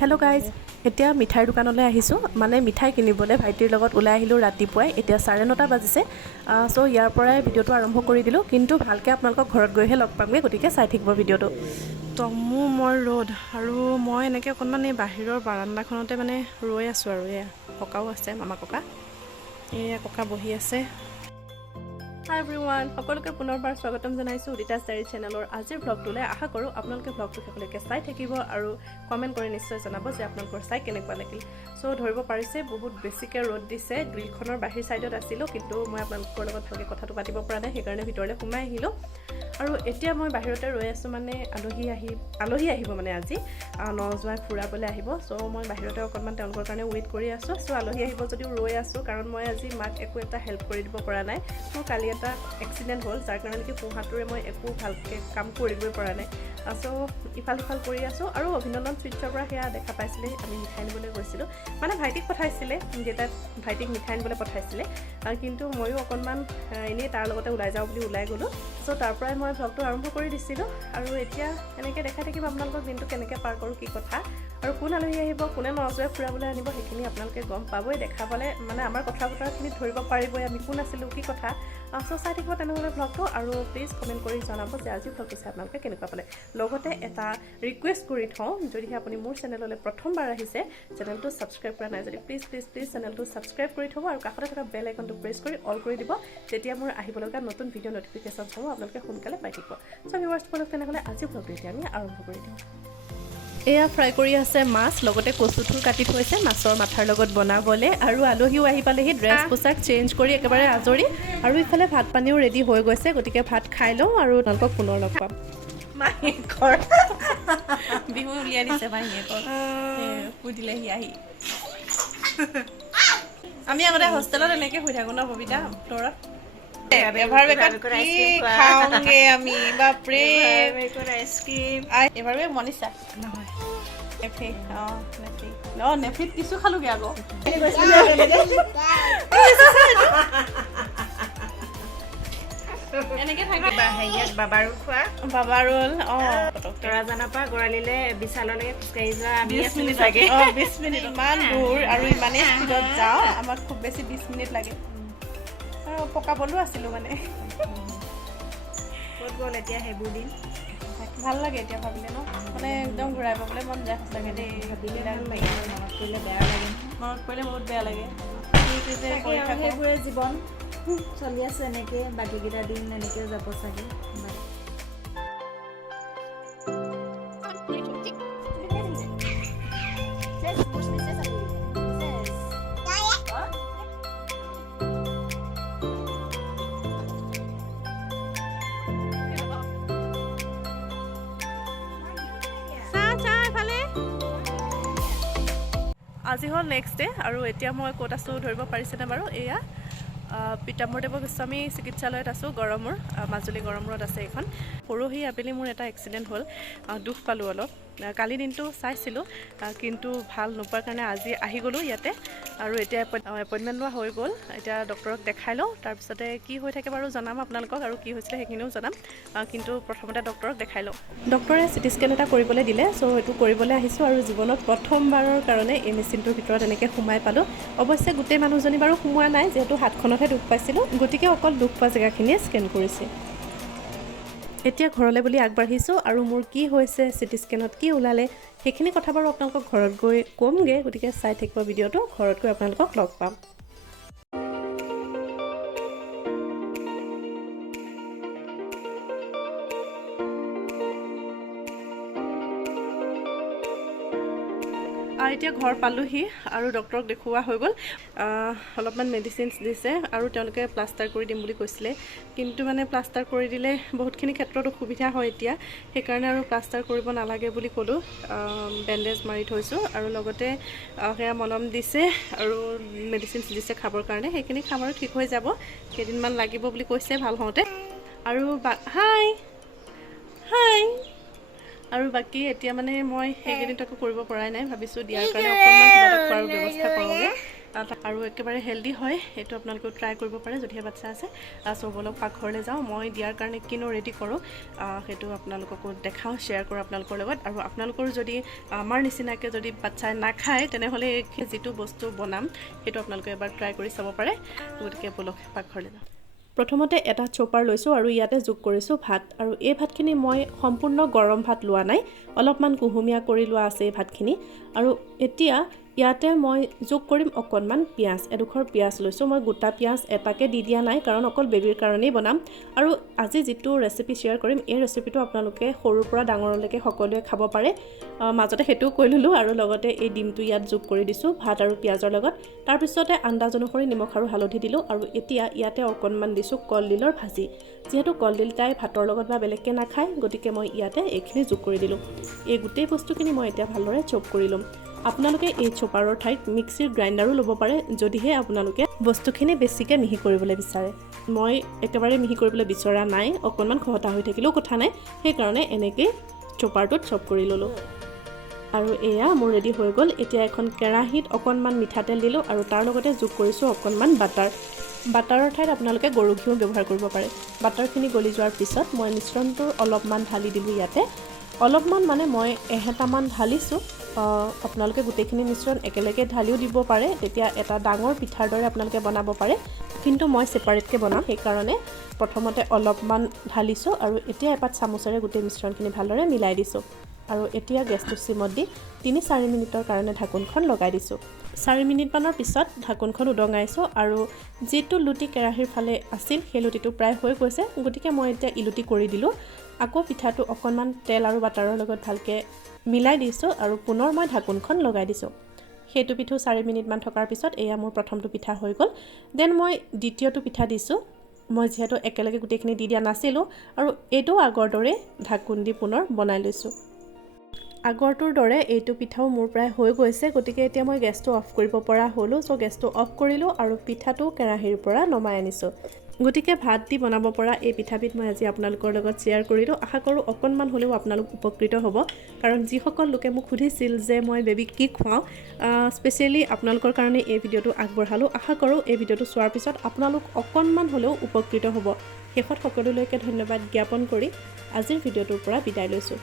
Hello' guys, এতিয়া মিঠাইৰ দোকানলৈ আহিছোঁ। মানে মিঠাই কিনিবলৈ ভাইটিৰ লগত ওলাই আহিলোঁ ৰাতিপুৱাই। এতিয়া 9:30 বাজিছে। চ' ইয়াৰ পৰাই ভিডিঅ'টো আৰম্ভ কৰি দিলোঁ, কিন্তু ভালকৈ আপোনালোকক ঘৰত গৈহে লগ পামগৈ, গতিকে চাই থাকিব ভিডিঅ'টো। তমু মই ৰ'দ, আৰু মই এনেকৈ অকণমান এই বাহিৰৰ বাৰাণ্ডাখনতে মানে ৰৈ আছোঁ। আৰু এয়া ককাও আছে, মামা ককা, এয়া ককা বহি আছে। হাই এভৰিৱান, সকলোকে পুনৰবাৰ স্বাগতম জনাইছোঁ উদিতাছ ডায়েৰী চেনেলৰ আজিৰ ভ্লগটোলৈ। আশা কৰোঁ আপোনালোকে ভ্লগটো শেষলৈকে চাই থাকিব আৰু কমেণ্ট কৰি নিশ্চয় জনাব যে আপোনালোকৰ চাই কেনেকুৱা লাগিল। চ' ধৰিব পাৰিছে বহুত বেছিকৈ ৰ'দ দিছে। গ্ৰিলখনৰ বাহিৰ ছাইডত আছিলোঁ, কিন্তু মই আপোনালোকৰ লগত ভালকৈ কথাটো পাতিব পৰা নাই, সেইকাৰণে ভিতৰলৈ সোমাই আহিলোঁ। আৰু এতিয়া মই বাহিৰতে ৰৈ আছোঁ। মানে আলহী আহিব মানে আজি নজোৱাই ফুৰাবলৈ আহিব। চ' মই বাহিৰতে অকণমান তেওঁলোকৰ কাৰণে ৱেইট কৰি আছোঁ। চ' আলহী আহিব যদিও ৰৈ আছোঁ, কাৰণ মই আজি মাক একো এটা হেল্প কৰি দিব পৰা নাই। মোৰ কালি এটা এক্সিডেণ্ট হ'ল, যাৰ কাৰণে নেকি পোহাটোৰে মই একো ভালকৈ কাম কৰিবই পৰা নাই। চ' ইফাল সিফাল কৰি আছোঁ। আৰু অভিনন্দন চুইটছৰ পৰা সেয়া দেখা পাইছিলে, আমি মিঠাই আনিবলৈ গৈছিলোঁ। মানে ভাইটিক পঠাইছিলে, দেউতাই ভাইটিক মিঠাই আনিবলৈ পঠাইছিলে, কিন্তু ময়ো অকণমান এনেই তাৰ লগতে ওলাই যাওঁ বুলি ওলাই গ'লোঁ। চ' তাৰ পৰাই মই ভ্লগটো আৰম্ভ কৰি দিছিলোঁ। আৰু এতিয়া এনেকৈ দেখাই থাকিম আপোনালোকক দিনটো কেনেকৈ পাৰ কৰোঁ, কি কথা, আৰু কোন আলহী আহিব, কোনে নজোৱাই ফুৰাবলৈ আনিব, সেইখিনি আপোনালোকে গম পাবই। দেখা পালে মানে আমাৰ কথা বতৰাখিনি ধৰিব পাৰিবই আমি কোন আছিলোঁ, কি কথা। চ' চাই থাকিব তেনেহ'লে ভ্লগটো, আৰু প্লিজ কমেণ্ট কৰি জনাব যে আজি ভ্লগটো চাই আপোনালোকে কেনেকুৱা পালে। লগতে এটা ৰিকুৱেষ্ট কৰি থওঁ, যদিহে আপুনি মোৰ চেনেললৈ প্ৰথমবাৰ আহিছে, চেনেলটো ছাবস্ক্ৰাইব কৰা নাই যদি প্লিজ প্লিজ প্লিজ চেনেলটো ছাবস্ক্ৰাইব কৰি থ'ব, আৰু কাষতে থকা বেল আইকনটো প্ৰেছ কৰি অল কৰি দিব। তেতিয়া মোৰ আহিব লগা নতুন ভিডিঅ' ন'টিফিকেশ্যনছ হ'ব আপোনালোকে সোনকালে পাই থাকিব। চ' ভিউৱাৰ্ছ সকলক তেনেহ'লে আজি ভ্লগটো এতিয়া আমি আৰম্ভ কৰি দিওঁ। এয়া ফ্ৰাই কৰি আছে মাছ, লগতে কচুথোৰ কাটি থৈছে মাছৰ মাথাৰ লগত বনাবলৈ। আৰু আলহীও আহি পালেহি, ড্ৰেছ পোছাক চেঞ্জ কৰি একেবাৰে আজৰি। আৰু ইফালে ভাত পানীও ৰেডি হৈ গৈছে, গতিকে ভাত খাই লওঁ আৰু তেওঁলোকক পুনৰ লগ পাম। মাহীয়েকৰ বিহু উলিয়াই দিছে, মাহীয়েকৰ শুই দিলেহি আহি। আমি আগতে হোষ্টেলত এনেকৈ শুই থাকোঁ ন ববিতা, ফ্ল'ৰত। এবাৰ খাওঁগে আমি, বাপৰে। এবাৰ মনিছা নহয়, নেফি। নেফিত কিছু খালোগে আকৌ। এনেকে থাকে হেৰিয়াত বাবা ৰোল খোৱা, বাবা ৰোল। তৰাজানৰ পৰা গৰালিলে বিশাললৈকে খোজকাঢ়ি যোৱা 20 মিনিট লাগে। 20 মিনিট, ইমান দূৰ আৰু ইমানেই স্পীডত যাওঁ, আমাক খুব বেছি 20 মিনিট লাগে। আৰু পকা বলো আছিলোঁ মানে। ক'ত গ'ল এতিয়া সেইবোৰ দিন? ভাল লাগে এতিয়া ভাবিলে ন, মানে একদম ঘূৰাই পাবলৈ মন যায় সঁচাকৈ দেই। মনত পৰিলে বেয়া লাগে, মনত পৰিলে বহুত বেয়া লাগে। সেইবোৰে জীৱন চলি আছে এনেকৈ, বাকীকেইটা দিন এনেকৈ যাব চাগে। আজি হ'ল নেক্সট ডে, আৰু এতিয়া মই ক'ত আছোঁ ধৰিব পাৰিছেনে বাৰু? এয়া পিতাম্বৰদেৱ গোস্বামী চিকিৎসালয়ত আছোঁ, গড়মূৰ, মাজুলী গড়মূৰত আছে এইখন। পৰহি আবেলি মোৰ এটা এক্সিডেণ্ট হ'ল, দুখ পালোঁ অলপ। কালি দিনটো চাইছিলোঁ, কিন্তু ভাল নোপোৱাৰ কাৰণে আজি আহি গ'লোঁ ইয়াতে। আৰু এতিয়া এপইণ্টমেণ্ট লোৱা হৈ গ'ল। এতিয়া ডক্টৰক দেখাই লওঁ, তাৰপিছতে কি হৈ থাকে বাৰু জনাম আপোনালোকক, আৰু কি হৈছিলে সেইখিনিও জনাম। কিন্তু প্ৰথমতে ডক্টৰক দেখাই লওঁ। ডক্টৰে চিটি স্কেন এটা কৰিবলৈ দিলে, চ' সেইটো কৰিবলৈ আহিছোঁ। আৰু জীৱনত প্ৰথমবাৰৰ কাৰণে এই মেচিনটোৰ ভিতৰত এনেকৈ সোমাই পালোঁ। অৱশ্যে গোটেই মানুহজনী বাৰু সোমোৱা নাই, যিহেতু হাতখনতহে দুখ পাইছিলোঁ, গতিকে অকল দুখ পোৱা জেগাখিনিয়ে স্কেন কৰিছে। এতিয়া ঘৰলৈ বুলি আগবাঢ়িছোঁ, আৰু মোৰ কি হৈছে, চিটি স্কেনত কি ওলালে, সেইখিনি কথা বাৰু আপোনালোকক ঘৰত গৈ ক'মগৈ। গতিকে চাই থাকিব ভিডিঅ'টো, ঘৰত গৈ আপোনালোকক লগ পাম। এতিয়া ঘৰ পালোহি, আৰু ডক্টৰক দেখুওৱা হৈ গ'ল। অলপমান মেডিচিনছ দিছে, আৰু তেওঁলোকে প্লাষ্টাৰ কৰি দিম বুলি কৈছিলে, কিন্তু মানে প্লাষ্টাৰ কৰি দিলে বহুতখিনি ক্ষেত্ৰত অসুবিধা হয় এতিয়া, সেইকাৰণে আৰু প্লাষ্টাৰ কৰিব নালাগে বুলি ক'লোঁ। বেণ্ডেজ মাৰি থৈছোঁ, আৰু লগতে সেয়া মলম দিছে আৰু মেডিচিনছ দিছে খাবৰ কাৰণে। সেইখিনি খাম আৰু ঠিক হৈ যাব, কেইদিনমান লাগিব বুলি কৈছে ভাল হওঁতে। আৰু হাই হাই আৰু বাকী এতিয়া মানে মই সেইকেইদিন একো কৰিব পৰাই নাই, ভাবিছোঁ দিয়াৰ কাৰণে অকণমান কিবা এটা খোৱাৰ ব্যৱস্থা কৰোঁগৈ। আৰু একেবাৰে হেল্ডি হয় এইটো আপোনালোকে ট্ৰাই কৰিব পাৰে যদিহে বাচ্ছা আছে চ' বলক পাকঘৰলৈ যাওঁ মই দিয়াৰ কাৰণে কিনো ৰেডি কৰোঁ সেইটো আপোনালোককো দেখাওঁ শ্বেয়াৰ কৰোঁ আপোনালোকৰ লগত আৰু আপোনালোকৰ যদি আমাৰ নিচিনাকৈ যদি বাচ্ছাই নাখায় তেনেহ'লে যিটো বস্তু বনাম সেইটো আপোনালোকে এবাৰ ট্ৰাই কৰি চাব পাৰে গতিকে বলক পাকঘৰলৈ যাওঁ প্ৰথমতে এটা চপাৰ লৈছোঁ আৰু ইয়াতে যোগ কৰিছোঁ ভাত আৰু এই ভাতখিনি মই সম্পূৰ্ণ গৰম ভাত লোৱা নাই অলপমান কুহুমীয়া কৰি লোৱা আছে এই ভাতখিনি আৰু এতিয়া ইয়াতে মই যোগ কৰিম অকণমান পিঁয়াজ এডোখৰ পিঁয়াজ লৈছোঁ মই গোটা পিঁয়াজ এটাকে দি দিয়া নাই কাৰণ অকল বেবীৰ কাৰণেই বনাম আৰু আজি যিটো ৰেচিপি শ্বেয়াৰ কৰিম এই ৰেচিপিটো আপোনালোকে সৰুৰ পৰা ডাঙৰলৈকে সকলোৱে খাব পাৰে মাজতে সেইটোও কৈ ল'লোঁ আৰু লগতে এই ডিমটো ইয়াত যোগ কৰি দিছোঁ ভাত আৰু পিঁয়াজৰ লগত তাৰপিছতে আন্দাজ অনুসৰি নিমখ আৰু হালধি দিলোঁ আৰু এতিয়া ইয়াতে অকণমান দিছোঁ কলডিলৰ ভাজি যিহেতু কলডিল তাই ভাতৰ লগত বা বেলেগকৈ নাখায় গতিকে মই ইয়াতে এইখিনি যোগ কৰি দিলোঁ এই গোটেই বস্তুখিনি মই এতিয়া ভালদৰে চপ কৰি ল'ম আপোনালোকে এই চপাৰৰ ঠাইত মিক্সিৰ গ্ৰাইণ্ডাৰো ল'ব পাৰে যদিহে আপোনালোকে বস্তুখিনি বেছিকৈ মিহি কৰিবলৈ বিচাৰে মই একেবাৰে মিহি কৰিবলৈ বিচৰা নাই অকণমান খহটা হৈ থাকিলেও কথা নাই সেইকাৰণে এনেকৈ চপাৰটোত চপ কৰি ল'লোঁ আৰু এয়া মোৰ ৰেডি হৈ গ'ল এতিয়া এখন কেৰাহীত অকণমান মিঠাতেল দিলোঁ আৰু তাৰ লগতে যোগ কৰিছোঁ অকণমান বাটাৰৰ ঠাইত আপোনালোকে গৰু ঘিউ ব্যৱহাৰ কৰিব পাৰে বাটাৰখিনি গলি যোৱাৰ পিছত মই মিশ্ৰণটো অলপমান ঢালি দিলোঁ ইয়াতে অলপমান মানে মই এহেতামান ঢালিছোঁ আপোনালোকে গোটেইখিনি মিশ্ৰণ একেলগে ঢালিও দিব পাৰে তেতিয়া এটা ডাঙৰ পিঠাৰ দৰে আপোনালোকে বনাব পাৰে কিন্তু মই ছেপাৰেটকৈ বনাম সেইকাৰণে প্ৰথমতে অলপমান ঢালিছোঁ আৰু এতিয়া এপাত চামুচেৰে গোটেই মিশ্ৰণখিনি ভালদৰে মিলাই দিছোঁ আৰু এতিয়া গেছটো চিমত দি 3-4 মিনিটৰ কাৰণে ঢাকোনখন লগাই দিছোঁ 4 মিনিটমানৰ পিছত ঢাকোনখন উদঙাইছোঁ আৰু যিটো লুটি কেৰাহীৰ ফালে আছিল সেই লুটিটো প্ৰায় হৈ গৈছে গতিকে মই এতিয়া ইলুটি কৰি দিলোঁ আকৌ পিঠাটো অকণমান তেল আৰু বাটাৰৰ লগত ভালকৈ মিলাই দিছোঁ আৰু পুনৰ মই ঢাকোনখন লগাই দিছোঁ সেইটো পিঠো 4 মিনিটমান থকাৰ পিছত এয়া মোৰ প্ৰথমটো পিঠা হৈ গ'ল দেন মই দ্বিতীয়টো পিঠা দিছোঁ মই যিহেতু একেলগে গোটেইখিনি দি দিয়া নাছিলোঁ আৰু এইটো আগৰ দৰে ঢাকোন দি পুনৰ বনাই লৈছোঁ আগৰটোৰ দৰে এইটো পিঠাও মোৰ প্ৰায় হৈ গৈছে গতিকে এতিয়া মই গেছটো অফ কৰিব পৰা হ'লোঁ চ' গেছটো অফ কৰিলোঁ আৰু পিঠাটো কেৰাহীৰ পৰা নমাই আনিছোঁ গতিকে ভাত দি বনাব পৰা এই পিঠাবিধ মই আজি আপোনালোকৰ লগত শ্বেয়াৰ কৰিলোঁ আশা কৰোঁ অকণমান হ'লেও আপোনালোক উপকৃত হ'ব কাৰণ যিসকল লোকে মোক সুধিছিল যে মই বেবীক কি খুৱাওঁ স্পেচিয়েলি আপোনালোকৰ কাৰণে এই ভিডিঅ'টো আগবঢ়ালোঁ আশা কৰোঁ এই ভিডিঅ'টো চোৱাৰ পিছত আপোনালোক অকণমান হ'লেও উপকৃত হ'ব শেষত সকলোলৈকে ধন্যবাদ জ্ঞাপন কৰি আজিৰ ভিডিঅ'টোৰ পৰা বিদায় লৈছোঁ